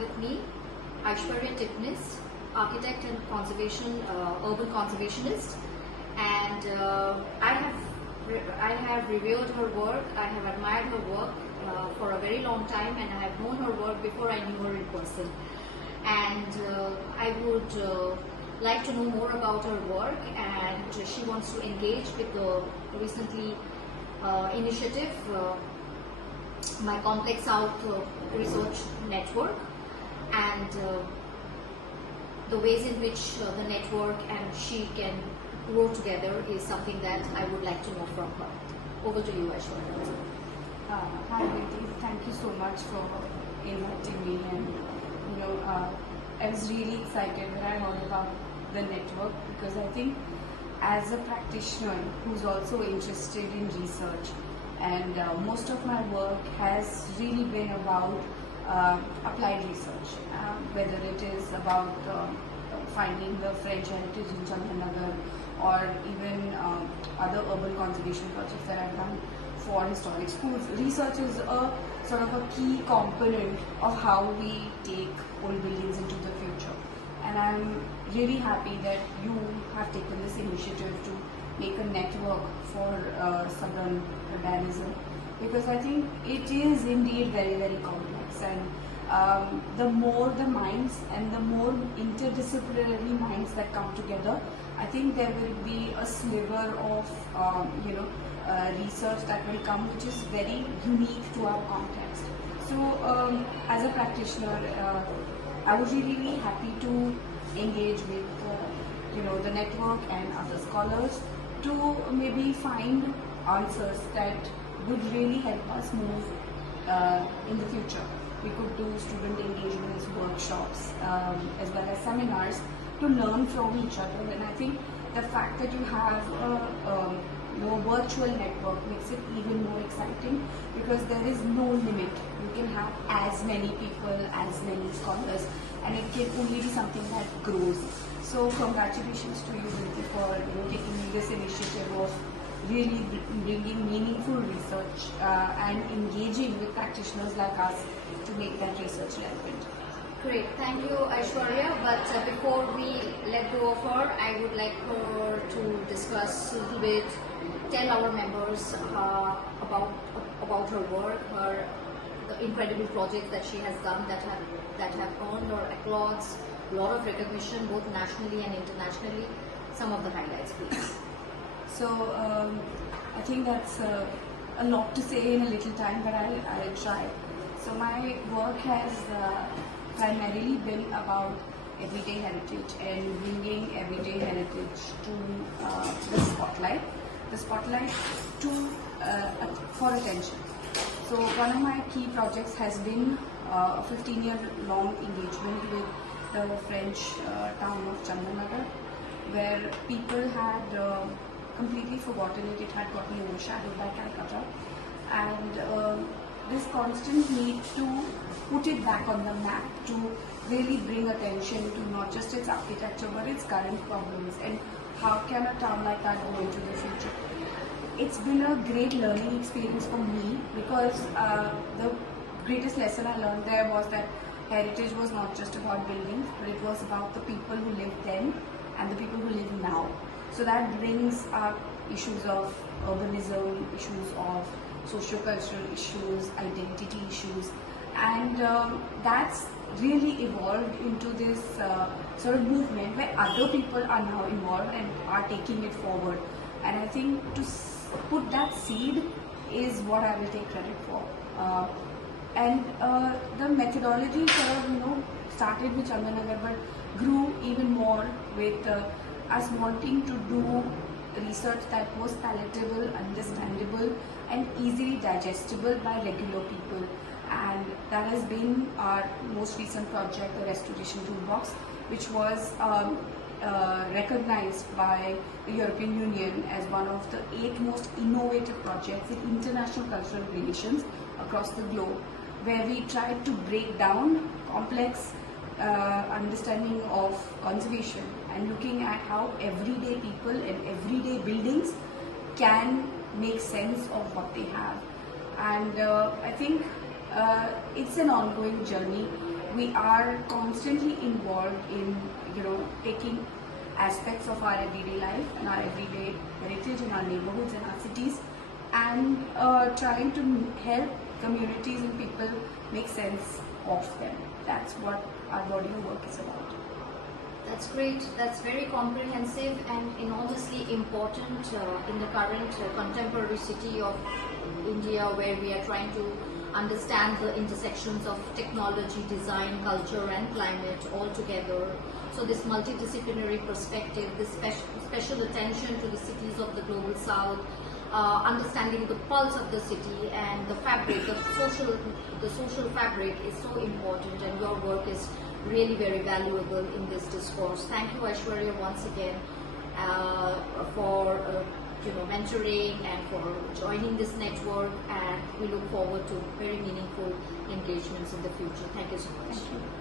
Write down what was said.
with me Aishwarya Tipnis, architect and urban conservationist, and I have reviewed her work. I have admired her work for a very long time, and I have known her work before I knew her in person. And I would like to know more about her work, and she wants to engage with the recently initiative, my Complex South Research Network, and the ways in which the network and she can grow together is something that I would like to know from her. Over to you, Aishwarya. Hi, Binti. Thank you so much for inviting me. And I was really excited when I heard about the network, because I think as a practitioner who's also interested in research, and most of my work has really been about applied research, whether it is about finding the French heritage in Chandanagar, or even other urban conservation projects that I've done for historic schools. Research is a sort of a key component of how we take old buildings into the future. And I'm really happy that you have taken this initiative to make a network for southern urbanism, because I think it is indeed very, very complex. And the more the minds and the more interdisciplinary minds that come together, I think there will be a sliver of research that will come, which is very unique to our context. So as a practitioner, I would be really happy to engage with the network and other scholars to maybe find answers that would really help us move in the future. We could do student engagements, workshops, as well as seminars to learn from each other. And I think the fact that you have a virtual network makes it even more exciting, because there is no limit. You can have as many people, as many scholars, and it can only be something that grows. So congratulations to you, Binti, for taking this initiative of really bringing meaningful research and engaging with practitioners like us to make that research relevant. Great, thank you, Aishwarya. But before we let go of her, I would like her to discuss a little bit, tell our members about her work, the incredible projects that she has done that have earned her applauds, a lot of recognition both nationally and internationally. Some of the highlights, please. So I think that's a lot to say in a little time, but I'll try. So my work has primarily been about everyday heritage and bringing everyday heritage to the spotlight for attention. So one of my key projects has been a 15-year-long engagement with the French town of Chandanagar, where people had completely forgotten it. It had gotten overshadowed by Calcutta, and this constant need to put it back on the map, to really bring attention to not just its architecture but its current problems, and how can a town like that go into the future. It's been a great learning experience for me, because the greatest lesson I learned there was that heritage was not just about buildings, but it was about the people who lived then and the people who live now. So that brings up issues of urbanism, issues of socio-cultural issues, identity issues, and that's really evolved into this sort of movement where other people are now involved and are taking it forward. And I think to put that seed is what I will take credit for. And the methodology sort of started with Chandanagar, but grew even more with us wanting to do research that was palatable, understandable, and easily digestible by regular people. And that has been our most recent project, the Restoration Toolbox, which was recognized by the European Union as one of the 8 most innovative projects in international cultural relations across the globe, where we tried to break down complex understanding of conservation and looking at how everyday people and everyday buildings can make sense of what they have. And I think it's an ongoing journey. we are constantly involved in, taking aspects of our everyday life and our everyday heritage in our neighborhoods and our cities, and trying to help communities and people make sense of them. That's what our body of work is about. That's great. That's very comprehensive and enormously important in the current contemporary city of India, where we are trying to understand the intersections of technology, design, culture and climate all together. So this multidisciplinary perspective, this special attention to the cities of the global south, understanding the pulse of the city and the fabric, the social fabric is so important, and your work is really very valuable in this discourse. Thank you, Aishwarya, once again for mentoring and for joining this network, and we look forward to very meaningful engagements in the future. Thank you so much. Thank you.